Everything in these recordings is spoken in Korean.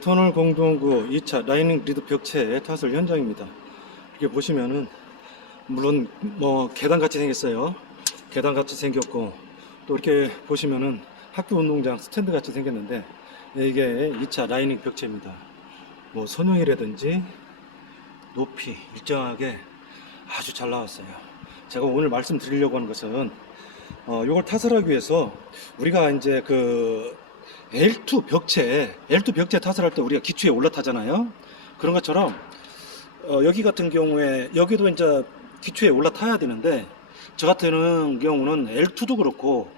터널 공동구 2차 라이닝 리드 벽체 타설 현장입니다. 이렇게 보시면은 물론 뭐 계단같이 생겼어요. 계단같이 생겼고 또 이렇게 보시면은 학교 운동장 스탠드같이 생겼는데 이게 2차 라이닝 벽체입니다. 뭐 선형이라든지 높이 일정하게 아주 잘 나왔어요. 제가 오늘 말씀드리려고 하는 것은 요걸 타설하기 위해서 우리가 이제 그 L2 벽체 타설할 때 우리가 기초에 올라타잖아요. 그런 것처럼 여기 같은 경우에 여기도 이제 기초에 올라타야 되는데 저 같은 경우는 L2도 그렇고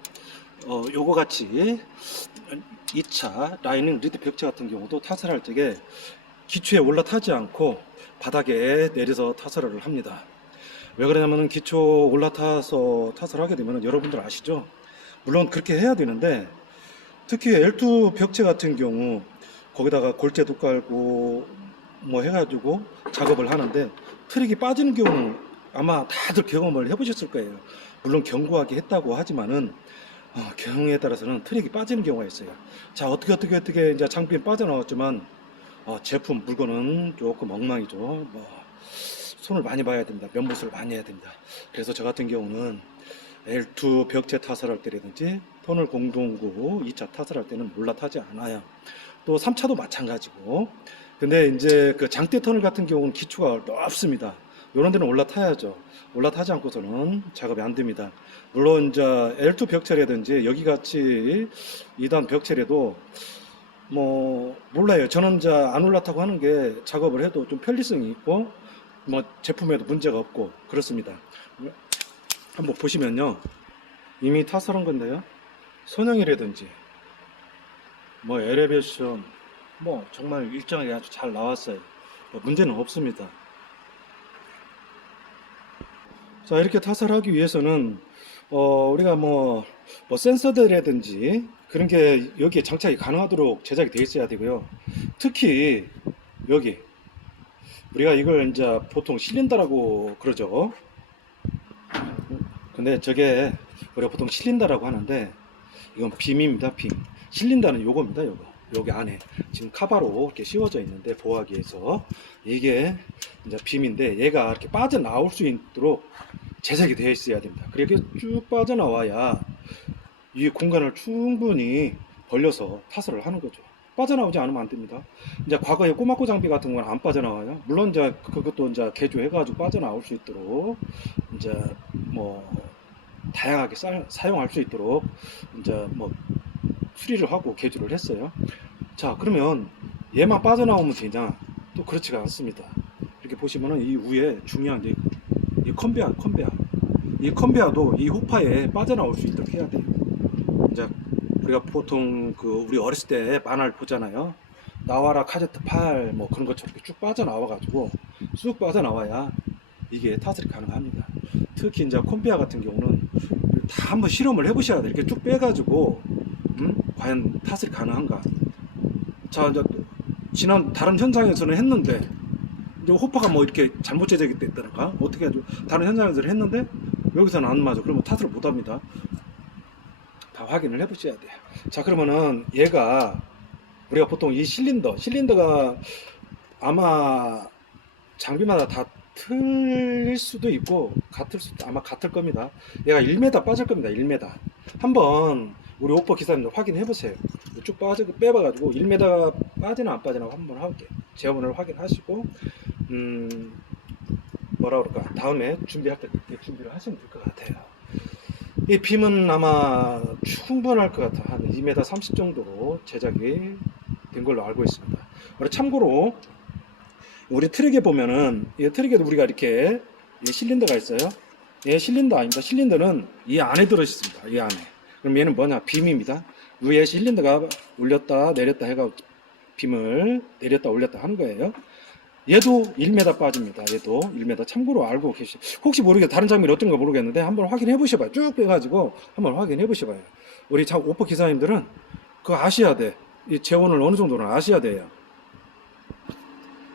요거 같이 2차 라이닝 리드 벽체 같은 경우도 타설할 적에 기초에 올라타지 않고 바닥에 내려서 타설을 합니다. 왜 그러냐면은 기초 올라타서 타설하게 되면 여러분들 아시죠? 물론 그렇게 해야 되는데 특히 L2 벽체 같은 경우 거기다가 골재도 깔고 뭐 해가지고 작업을 하는데 트랙이 빠지는 경우 아마 다들 경험을 해보셨을 거예요. 물론 견고하게 했다고 하지만은 경우에 따라서는 트랙이 빠지는 경우가 있어요. 자, 어떻게 이제 장비는 빠져나왔지만 제품 물건은 조금 엉망이죠. 뭐 손을 많이 봐야 됩니다. 면보수를 많이 해야 됩니다. 그래서 저 같은 경우는 L2 벽체 타설할 때라든지 터널 공동구 2차 타설할 때는 올라타지 않아요. 또 3차도 마찬가지고. 근데 이제 그 장대 터널 같은 경우는 기초가 높습니다. 이런 데는 올라타야죠. 올라타지 않고서는 작업이 안 됩니다. 물론 이제 L2 벽체라든지 여기 같이 2단 벽체라도 뭐 몰라요. 저는 이제 안 올라타고 하는 게 작업을 해도 좀 편리성이 있고 뭐 제품에도 문제가 없고 그렇습니다. 한번 보시면요, 이미 타설한 건데요, 선형이라든지 뭐 엘리베이션 뭐 정말 일정하게 아주 잘 나왔어요. 뭐 문제는 없습니다. 자, 이렇게 타설하기 위해서는 우리가 뭐 센서들이라든지 그런 게 여기에 장착이 가능하도록 제작이 되어 있어야 되고요. 특히 여기 우리가 이걸 이제 보통 실린더라고 그러죠. 근데 저게 우리가 보통 실린더라고 하는데 이건 빔입니다. 빔. 실린더는 요겁니다. 요거. 여기 안에 지금 카바로 이렇게 씌워져 있는데 보호하기 위해서 이게 이제 빔인데 얘가 이렇게 빠져나올 수 있도록 제작이 되어 있어야 됩니다. 그렇게 쭉 빠져나와야 이 공간을 충분히 벌려서 타설을 하는 거죠. 빠져나오지 않으면 안 됩니다. 이제 과거에 꼬마꼬 장비 같은 건 안 빠져나와요. 물론 이제 그것도 이제 개조해가지고 빠져나올 수 있도록 이제 뭐 다양하게 사용할 수 있도록 이제 뭐 수리를 하고 개조를 했어요. 자, 그러면 얘만 빠져나오면 되냐? 또 그렇지가 않습니다. 이렇게 보시면은 이 위에 중요한 게 이 컨베어. 이 컨베어도 이 호파에 빠져나올 수 있도록 해야 돼요. 이제 우리가 보통 그 우리 어렸을 때 만화를 보잖아요. 나와라 카제트 8 뭐 그런 것처럼 쭉 빠져나와 가지고 쑥 빠져나와야 이게 타설이 가능합니다. 특히 이제 컨베어 같은 경우는 다 한번 실험을 해보셔야 돼요. 이렇게 쭉 빼가지고 과연 타설이 가능한가. 자, 이제 지난 다른 현장에서는 했는데 이제 호파가 뭐 이렇게 잘못 제작이 됐다든가 어떻게 해도 다른 현장에서는 했는데 여기서는 안 맞아. 그러면 타설을 못합니다. 다 확인을 해보셔야 돼요. 자, 그러면은 얘가 우리가 보통 이 실린더가 아마 장비마다 다 틀릴 수도 있고 아마 같을 겁니다. 얘가 1m 빠질 겁니다. 1m. 한번 우리 오퍼 기사님들 확인해 보세요. 쭉 빼봐가지고 1m 빠지나 안 빠지나 한번 할게요. 재원을 확인하시고 뭐라 그럴까, 다음에 준비할 때 그렇게 준비를 하시면 될 것 같아요. 이 빔은 아마 충분할 것 같아. 한 2m 30 정도로 제작이 된 걸로 알고 있습니다. 참고로 우리 트랙에 보면은 이 트랙에도 우리가 이렇게 실린더가 있어요. 얘 실린더 아닙니다. 실린더는 이 안에 들어 있습니다. 이 안에. 그럼 얘는 뭐냐? 빔입니다. 위에 실린더가 올렸다 내렸다 해가 빔을 내렸다 올렸다 하는 거예요. 얘도 1m 빠집니다. 얘도 1m. 참고로 알고 계시. 혹시 모르게 다른 장면이 어떤가 모르겠는데 한번 확인해 보셔봐요. 쭉 빼가지고 한번 확인해 보셔봐요. 우리 오퍼 기사님들은 그거 아셔야 돼. 이 재원을 어느 정도는 아셔야 돼요.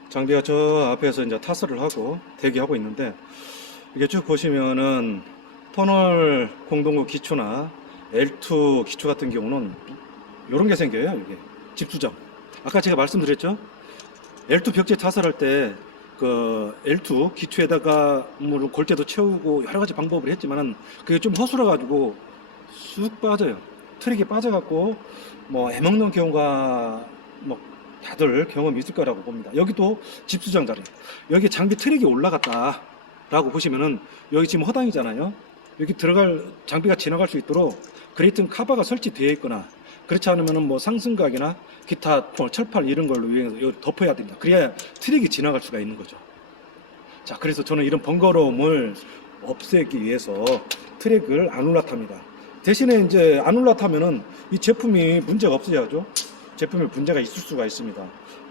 장비가 저 앞에서 이제 타설을 하고 대기하고 있는데 이게 쭉 보시면은 터널 공동구 기초나 L2 기초 같은 경우는 이런 게 생겨요. 이게 집수정. 아까 제가 말씀드렸죠? L2 벽제 타설할 때 그 L2 기초에다가 물론 골재도 채우고 여러 가지 방법을 했지만은 그게 좀 허술해 가지고 쑥 빠져요. 트랙이 빠져갖고 뭐 애먹는 경우가 뭐 다들 경험이 있을 거라고 봅니다. 여기도 집수정 자리, 여기 장비 트랙이 올라갔다라고 보시면은 여기 지금 허당이잖아요. 여기 들어갈 장비가 지나갈 수 있도록 그레이튼 카바가 설치되어 있거나 그렇지 않으면은 뭐 상승각이나 기타 뭐 철판 이런 걸로 이용해서 여기 덮어야 됩니다. 그래야 트랙이 지나갈 수가 있는 거죠. 자, 그래서 저는 이런 번거로움을 없애기 위해서 트랙을 안 올라탑니다. 대신에 이제 안 올라타면은 이 제품이 문제가 없어야죠. 제품에 문제가 있을 수가 있습니다.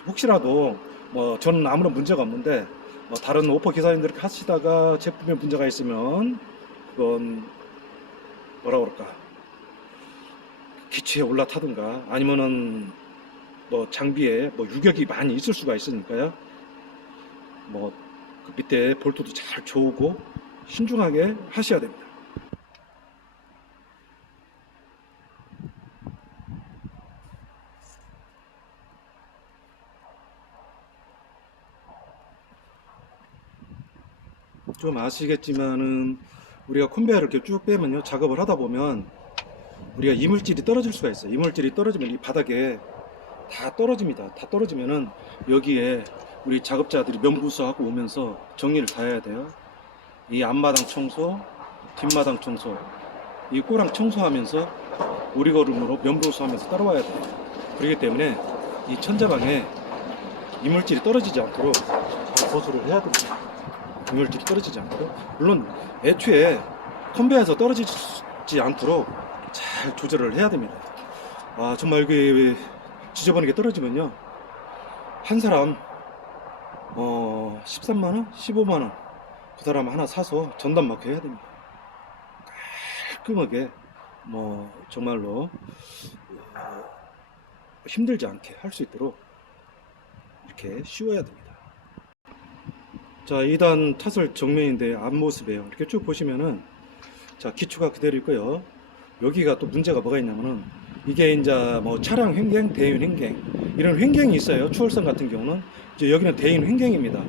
혹시라도 뭐 저는 아무런 문제가 없는데 뭐 다른 오퍼 기사님들 하시다가 제품에 문제가 있으면 그건 뭐라 그럴까, 기초에 올라타든가 아니면은 뭐 장비에 뭐 유격이 많이 있을 수가 있으니까요. 뭐 그 밑에 볼트도 잘 조우고 신중하게 하셔야 됩니다. 좀 아시겠지만은 우리가 컨베이어를 이렇게 쭉 빼면요, 작업을 하다 보면 우리가 이물질이 떨어질 수가 있어요. 이물질이 떨어지면 이 바닥에 다 떨어집니다. 다 떨어지면은 여기에 우리 작업자들이 면부수하고 오면서 정리를 다 해야 돼요. 이 앞마당 청소, 뒷마당 청소, 이 꼬랑 청소하면서 오리걸음으로 면부수하면서 따라와야 돼요. 그렇기 때문에 이 천자방에 이물질이 떨어지지 않도록 잘 보수를 해야 됩니다. 이물질이 떨어지지 않도록. 물론 애초에 컨베이어에서 떨어지지 않도록 잘 조절을 해야 됩니다. 아, 정말 이게 지저분하게 떨어지면요, 한 사람 13만원? 15만원 그 사람 하나 사서 전담 마크 해야 됩니다. 깔끔하게 뭐 정말로 힘들지 않게 할 수 있도록 이렇게 씌워야 됩니다. 자, 2단 타설 정면인데 앞모습이에요. 이렇게 쭉 보시면은 자, 기초가 그대로 있고요. 여기가 또 문제가 뭐가 있냐면은 이게 이제 뭐 차량 횡행, 대인 횡행 이런 횡행이 있어요. 추월선 같은 경우는 이제 여기는 대인 횡행입니다.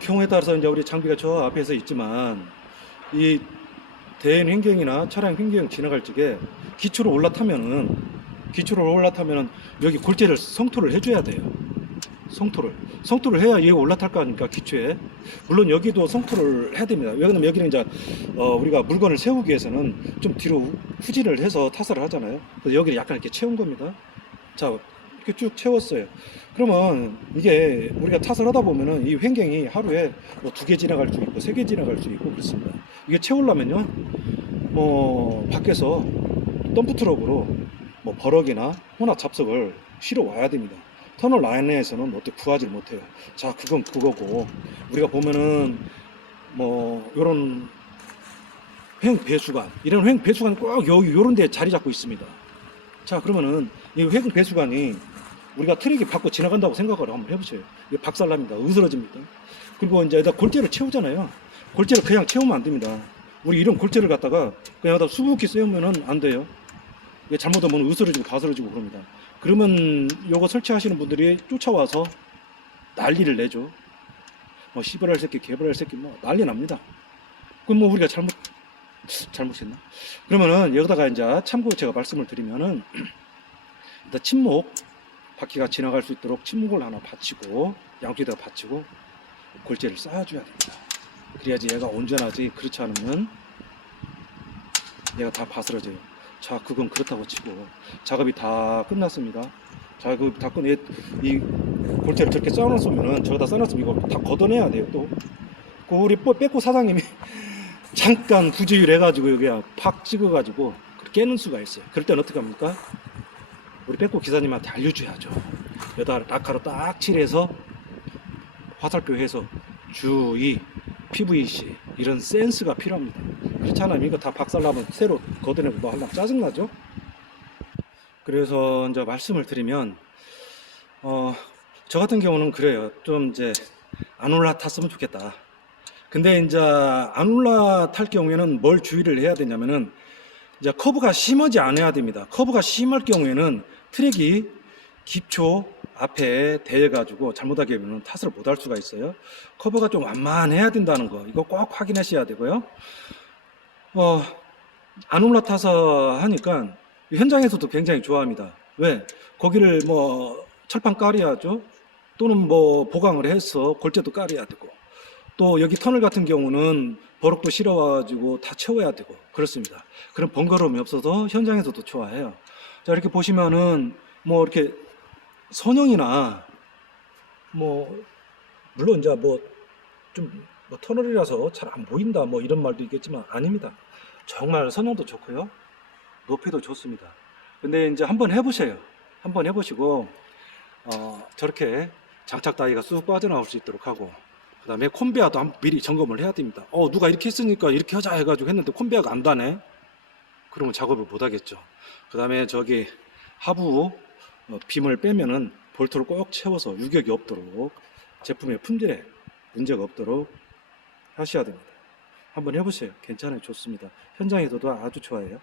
경우에 따라서 이제 우리 장비가 저 앞에서 있지만 이 대인 횡행이나 차량 횡행 지나갈 적에 기초로 올라타면은 여기 골재를 성토를 해줘야 돼요. 성토를 해야 얘가 올라탈 거 아닙니까, 기초에. 물론 여기도 성토를 해야 됩니다. 왜냐면 여기는 이제 우리가 물건을 세우기 위해서는 좀 뒤로 후진을 해서 타설을 하잖아요. 그래서 여기를 약간 이렇게 채운 겁니다. 자, 이렇게 쭉 채웠어요. 그러면 이게 우리가 타설하다 보면은 이 횡경이 하루에 뭐 2개 지나갈 수 있고 3개 지나갈 수 있고 그렇습니다. 이게 채우려면요, 밖에서 덤프트럭으로 뭐 버럭이나 혼합 잡석을 실어 와야 됩니다. 터널 라인에서는 어떻게 구하지 못해요. 자, 그건 그거고, 우리가 보면은 뭐 요런 횡배수관, 이런 횡배수관이 꼭 여기 요런 데 자리 잡고 있습니다. 자, 그러면은 이 횡배수관이 우리가 트랙이 받고 지나간다고 생각을 한번 해보세요. 이게 박살납니다. 으스러집니다. 그리고 이제 여기다 골재를 채우잖아요. 골재를 그냥 채우면 안 됩니다. 우리 이런 골재를 갖다가 그냥 여기다 수북히 세우면은 안 돼요. 이게 잘못하면 으스러지고 바스러지고 그럽니다. 그러면 요거 설치하시는 분들이 쫓아와서 난리를 내죠. 뭐 시벌할 새끼, 개벌할 새끼 뭐 난리 납니다. 그럼 뭐 우리가 잘못했나? 그러면은 여기다가 이제 참고로 제가 말씀을 드리면은 일단 침묵, 바퀴가 지나갈 수 있도록 침묵을 하나 받치고 양쪽에다가 받치고 골재를 쌓아줘야 됩니다. 그래야지 얘가 온전하지. 그렇지 않으면 얘가 다 바스러져요. 자, 그건 그렇다고 치고 작업이 다 끝났습니다. 작업이 다 끝내, 이 골재를 저렇게 쌓아놨으면은 저기다 쌓아놨으면 이거 다 걷어내야 돼요. 또 그 우리 빼고 사장님이 잠깐 부주의를 해가지고 여기 팍 찍어가지고 깨는 수가 있어요. 그럴 때는 어떻게 합니까? 우리 빼고 기사님한테 알려줘야죠. 여기다 라카로 딱 칠해서 화살표 해서 주의, PVC 이런 센스가 필요합니다. 그렇지 않으면 이거 다 박살나면 새로 걷어내고 뭐 하려면 짜증나죠. 그래서 이제 말씀을 드리면 저 같은 경우는 그래요. 좀 이제 안 올라탔으면 좋겠다. 근데 이제 안 올라탈 경우에는 뭘 주의를 해야 되냐면은, 이제 커브가 심하지 않아야 됩니다. 커브가 심할 경우에는 트랙이 기초 앞에 대해가지고 잘못하게 되면 탓을 못할 수가 있어요. 커버가 좀 완만해야 된다는 거 이거 꼭 확인하셔야 되고요. 안 올라타서 하니까 현장에서도 굉장히 좋아합니다. 왜? 거기를 뭐 철판 깔아야죠. 또는 뭐 보강을 해서 골재도 깔아야 되고 또 여기 터널 같은 경우는 버럭도 실어가지고 다 채워야 되고 그렇습니다. 그런 번거로움이 없어서 현장에서도 좋아해요. 자, 이렇게 보시면은 뭐 이렇게 선형이나 뭐 물론 이제 뭐 좀 뭐 터널이라서 잘 안 보인다 뭐 이런 말도 있겠지만 아닙니다. 정말 선형도 좋고요. 높이도 좋습니다. 근데 이제 한번 해보세요. 한번 해보시고 저렇게 장착 따위가 쑥 빠져나올 수 있도록 하고 그 다음에 콤비아도 한번 미리 점검을 해야 됩니다. 누가 이렇게 했으니까 이렇게 하자 해가지고 했는데 콤비아가 안 다네. 그러면 작업을 못 하겠죠. 그 다음에 저기 하부 빔을 빼면은 볼트를 꼭 채워서 유격이 없도록 제품의 품질에 문제가 없도록 하셔야 됩니다. 한번 해보세요. 괜찮아요. 좋습니다. 현장에서도 아주 좋아해요.